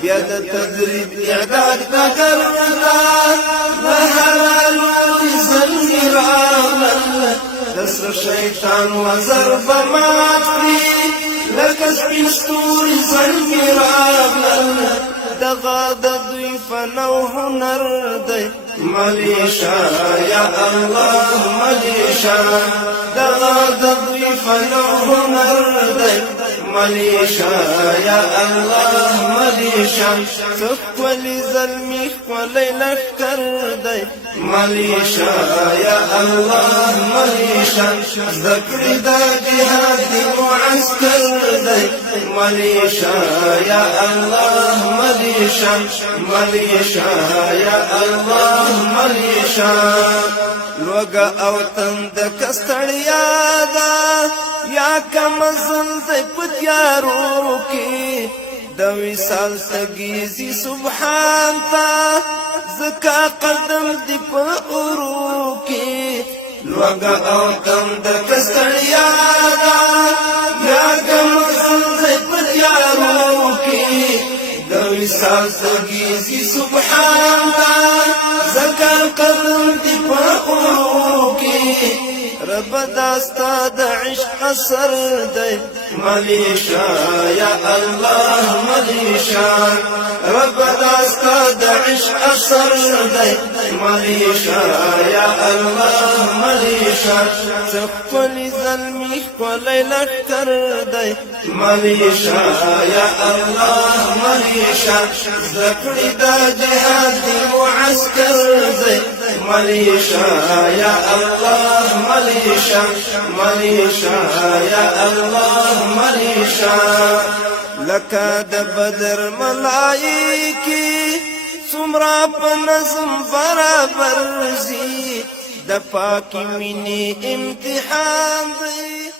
بیا د تدریب اعداد نگر بهلال زلمی راغلل دسر شیطان وزر بمات کری لکه سپین ستوری زلمی راغلل دغه د دوی فن او هنر دی ملیشا یا الله ملیشا دغه د دوی فن او هنر دی ملیشا یا الله ملیشا څخولی زلمی خپلی لښکر دی ملیشا یا الله ملیشا زده کړي د جهاد د معسکر دی ملیشا یا الله ملیشا ملیشا یا الله ملیشا لوګه او تند کستړیا ده یا کمزل د پتیارو کې د وصال تګیزي سبحان تا زکا قدم دی په اورو کې لوګه او تند کستړیا ده یا کمزل د پتیارو کې د وصال تګیزي سبحان تا زکا قدم دی په اورو کې رب داستا د عشق اثر دی ملیشا یا الله ملیشا رب داستا د عشق اثر دی ملیشا یا الله ملیشا څخولی زلمی خپلی لښکر دی ملیشا یا الله ملیشا زده کړي د جهاد د معسکر دی ملیشا یا الله ملیشا ملیشا یا الله ملیشا لکه د بدر ملائکی څومره په نظم برابر زی د پاکی مینې امتحان دی